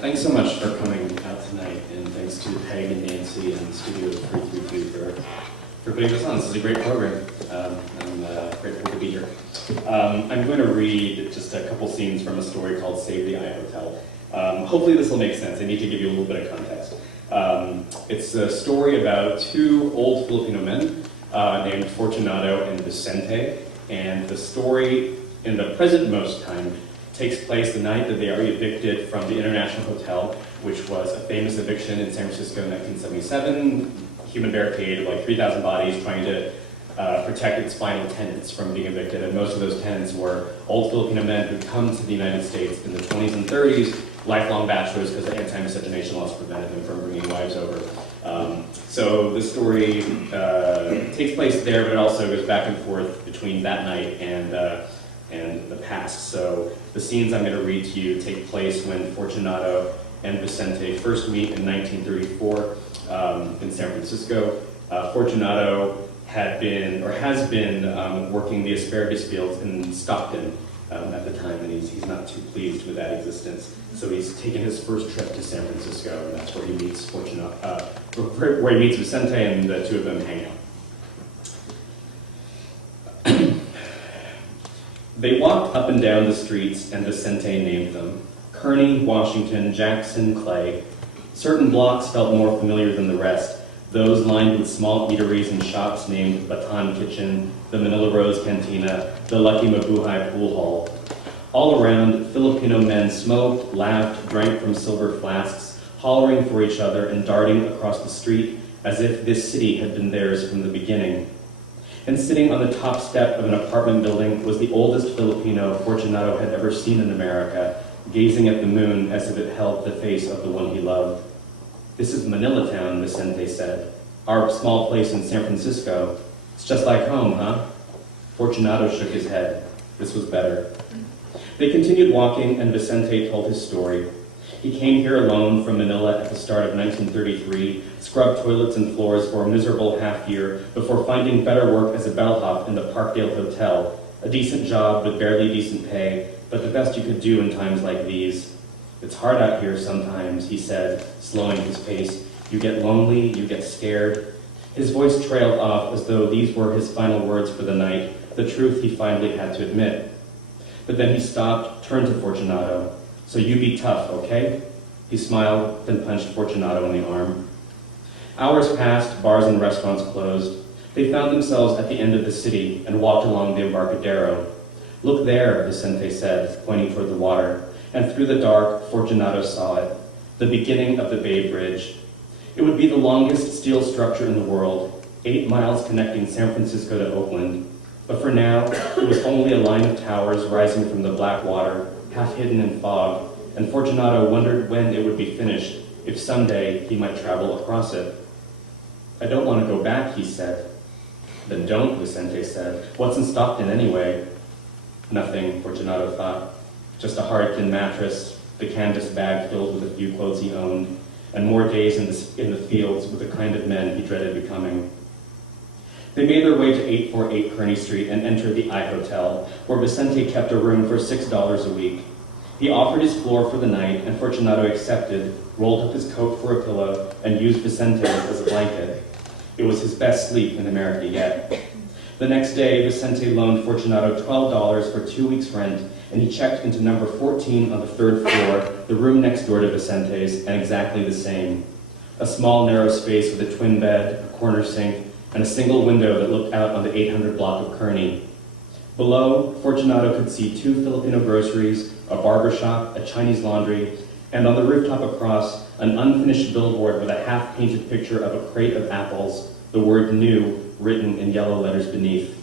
Thanks so much for coming out tonight, and thanks to Peg and Nancy and Studio 332 for putting this on. This is a great program. I'm grateful to be here. I'm going to read just a couple scenes from a story called Save the I Hotel. Hopefully this will make sense. I need to give you a little bit of context. It's a story about two old Filipino men named Fortunato and Vicente, and the story in the present most time takes place the night that they are evicted from the International Hotel, which was a famous eviction in San Francisco in 1977. Human barricade of like 3,000 bodies trying to protect its final tenants from being evicted. And most of those tenants were old Filipino men who'd come to the United States in the 20s and 30s, lifelong bachelors because the anti-miscegenation laws prevented them from bringing wives over. So the story takes place there, but it also goes back and forth between that night and the past. So the scenes I'm going to read to you take place when Fortunato and Vicente first meet in 1934 in San Francisco. Fortunato has been working the asparagus fields in Stockton at the time, and he's not too pleased with that existence. So he's taken his first trip to San Francisco, and that's where he meets where he meets Vicente, and the two of them hang out. They walked up and down the streets, and Vicente named them. Kearny, Washington, Jackson, Clay. Certain blocks felt more familiar than the rest, those lined with small eateries and shops named Bataan Kitchen, the Manila Rose Cantina, the Lucky Mabuhay Pool Hall. All around, Filipino men smoked, laughed, drank from silver flasks, hollering for each other and darting across the street as if this city had been theirs from the beginning. And sitting on the top step of an apartment building was the oldest Filipino Fortunato had ever seen in America, gazing at the moon as if it held the face of the one he loved. "This is Manila Town," Vicente said. "Our small place in San Francisco. It's just like home, huh?" Fortunato shook his head. This was better. They continued walking, and Vicente told his story. He came here alone from Manila at the start of 1933, scrubbed toilets and floors for a miserable half year before finding better work as a bellhop in the Parkdale Hotel, a decent job with barely decent pay, but the best you could do in times like these. "It's hard out here sometimes," he said, slowing his pace. "You get lonely, you get scared." His voice trailed off as though these were his final words for the night, the truth he finally had to admit. But then he stopped, turned to Fortunato. "So you be tough, okay?" He smiled, then punched Fortunato in the arm. Hours passed, bars and restaurants closed. They found themselves at the end of the city and walked along the Embarcadero. "Look there," Vicente said, pointing toward the water, and through the dark, Fortunato saw it, the beginning of the Bay Bridge. It would be the longest steel structure in the world, 8 miles connecting San Francisco to Oakland. But for now, it was only a line of towers rising from the black water, half hidden in fog, and Fortunato wondered when it would be finished, if someday he might travel across it. "I don't want to go back," he said. "Then don't," Vicente said. "What's in Stockton anyway?" Nothing, Fortunato thought. Just a hard, thin mattress, the canvas bag filled with a few clothes he owned, and more days in the fields with the kind of men he dreaded becoming. They made their way to 848 Kearny Street and entered the I Hotel, where Vicente kept a room for $6 a week. He offered his floor for the night, and Fortunato accepted, rolled up his coat for a pillow, and used Vicente's as a blanket. It was his best sleep in America yet. The next day, Vicente loaned Fortunato $12 for 2 weeks' rent, and he checked into number 14 on the 3rd floor, the room next door to Vicente's, and exactly the same. A small, narrow space with a twin bed, a corner sink, and a single window that looked out on the 800 block of Kearny. Below, Fortunato could see 2 Filipino groceries, a barber shop, a Chinese laundry, and on the rooftop across, an unfinished billboard with a half-painted picture of a crate of apples, the word "new" written in yellow letters beneath.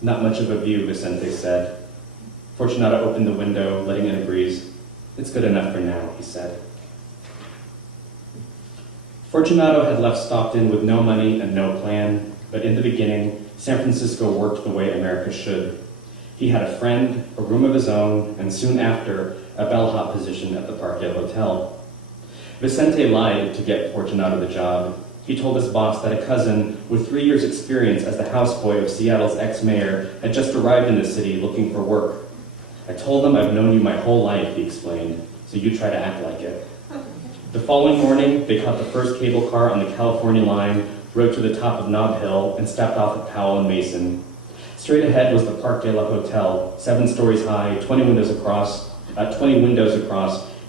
"Not much of a view," Vicente said. Fortunato opened the window, letting in a breeze. "It's good enough for now," he said. Fortunato had left Stockton with no money and no plan, but in the beginning, San Francisco worked the way America should. He had a friend, a room of his own, and soon after, a bellhop position at the Parkdale Hotel. Vicente lied to get Fortunato the job. He told his boss that a cousin with 3 years' experience as the houseboy of Seattle's ex-mayor had just arrived in the city looking for work. "I told them I've known you my whole life," he explained, "so so you try to act like it. The following morning, they caught the first cable car on the California line, rode to the top of Nob Hill, and stepped off at Powell and Mason. Straight ahead was the Park de la Hotel, 7 stories high, 20 windows across,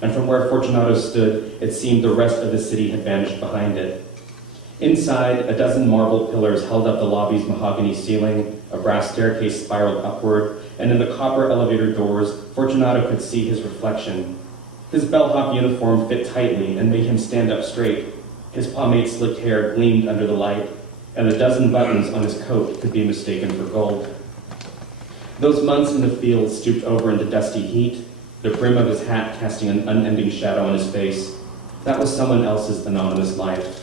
and from where Fortunato stood, it seemed the rest of the city had vanished behind it. Inside, a dozen marble pillars held up the lobby's mahogany ceiling, a brass staircase spiraled upward, and in the copper elevator doors, Fortunato could see his reflection. His bellhop uniform fit tightly and made him stand up straight. His pomade slicked hair gleamed under the light, and the dozen buttons on his coat could be mistaken for gold. Those months in the field stooped over into dusty heat, the brim of his hat casting an unending shadow on his face. That was someone else's anonymous life.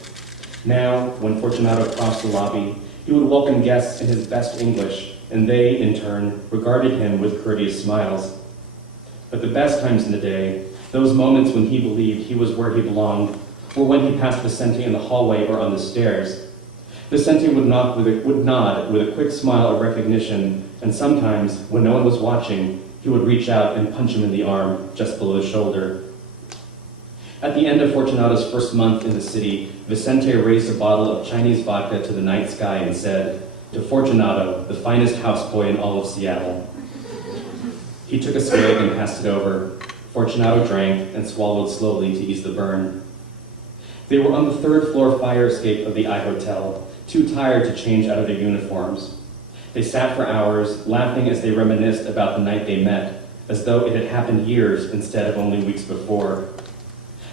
Now, when Fortunato crossed the lobby, he would welcome guests in his best English, and they, in turn, regarded him with courteous smiles. But the best times in the day, those moments when he believed he was where he belonged, were when he passed Vicente in the hallway or on the stairs. Vicente would nod with a quick smile of recognition, and sometimes, when no one was watching, he would reach out and punch him in the arm, just below the shoulder. At the end of Fortunato's first month in the city, Vicente raised a bottle of Chinese vodka to the night sky and said, "To Fortunato, the finest houseboy in all of Seattle." He took a swig and passed it over. Fortunato drank and swallowed slowly to ease the burn. They were on the 3rd floor fire escape of the I Hotel, too tired to change out of their uniforms. They sat for hours, laughing as they reminisced about the night they met, as though it had happened years instead of only weeks before.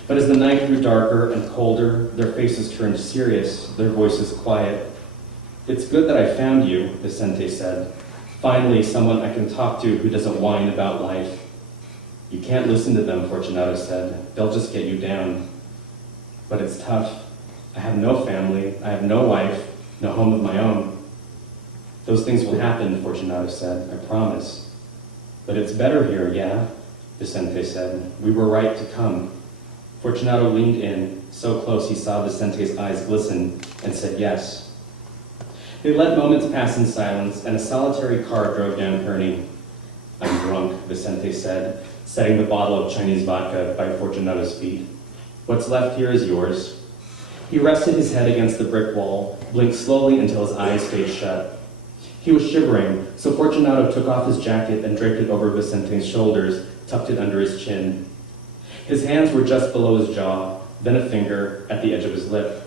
But as the night grew darker and colder, their faces turned serious, their voices quiet. "It's good that I found you," Vicente said. "Finally, someone I can talk to who doesn't whine about life." "You can't listen to them," Fortunato said. "They'll just get you down." "But it's tough. I have no family, I have no wife, no home of my own." "Those things will happen," Fortunato said, "I promise." "But it's better here, yeah?" Vicente said. "We were right to come." Fortunato leaned in, so close he saw Vicente's eyes glisten, and said yes. They let moments pass in silence, and a solitary car drove down Kearny. "I'm drunk," Vicente said, setting the bottle of Chinese vodka by Fortunato's feet. "What's left here is yours." He rested his head against the brick wall, blinked slowly until his eyes stayed shut. He was shivering, so Fortunato took off his jacket and draped it over Vicente's shoulders, tucked it under his chin. His hands were just below his jaw, then a finger at the edge of his lip.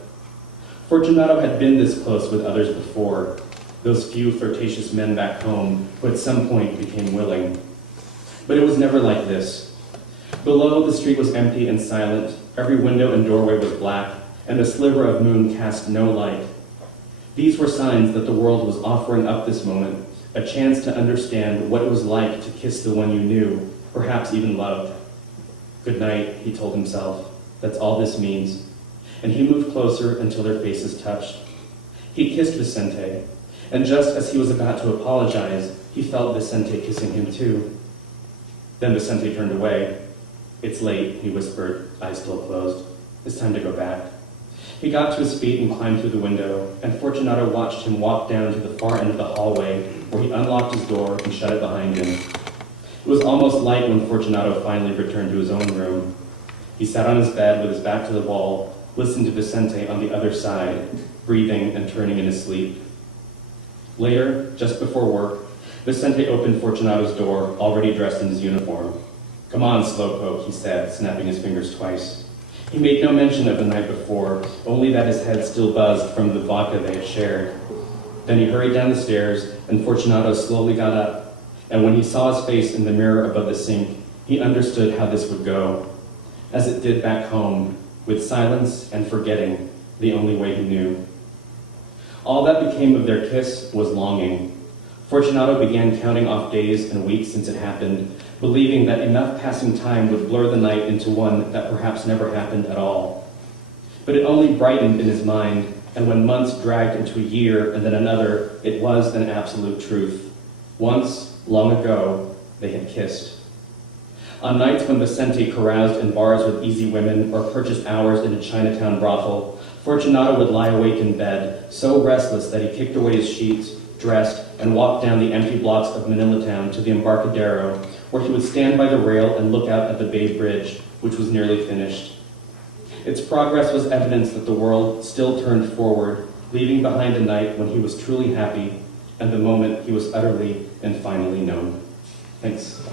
Fortunato had been this close with others before, those few flirtatious men back home who at some point became willing. But it was never like this. Below, the street was empty and silent, every window and doorway was black, and the sliver of moon cast no light. These were signs that the world was offering up this moment, a chance to understand what it was like to kiss the one you knew, perhaps even loved. "Good night," he told himself. "That's all this means." And he moved closer until their faces touched. He kissed Vicente, and just as he was about to apologize, he felt Vicente kissing him too. Then Vicente turned away. "It's late," he whispered, eyes still closed. "It's time to go back." He got to his feet and climbed through the window, and Fortunato watched him walk down to the far end of the hallway, where he unlocked his door and shut it behind him. It was almost light when Fortunato finally returned to his own room. He sat on his bed with his back to the wall, listened to Vicente on the other side, breathing and turning in his sleep. Later, just before work, Vicente opened Fortunato's door, already dressed in his uniform. "Come on, slowpoke," he said, snapping his fingers twice. He made no mention of the night before, only that his head still buzzed from the vodka they had shared. Then he hurried down the stairs, and Fortunato slowly got up, and when he saw his face in the mirror above the sink, he understood how this would go, as it did back home, with silence and forgetting, the only way he knew. All that became of their kiss was longing. Fortunato began counting off days and weeks since it happened, believing that enough passing time would blur the night into one that perhaps never happened at all. But it only brightened in his mind, and when months dragged into a year and then another, it was an absolute truth. Once, long ago, they had kissed. On nights when Vicente caroused in bars with easy women or purchased hours in a Chinatown brothel, Fortunato would lie awake in bed, so restless that he kicked away his sheets, dressed, and walked down the empty blocks of Manila town to the Embarcadero, where he would stand by the rail and look out at the Bay Bridge, which was nearly finished. Its progress was evidence that the world still turned forward, leaving behind a night when he was truly happy and the moment he was utterly and finally known. Thanks.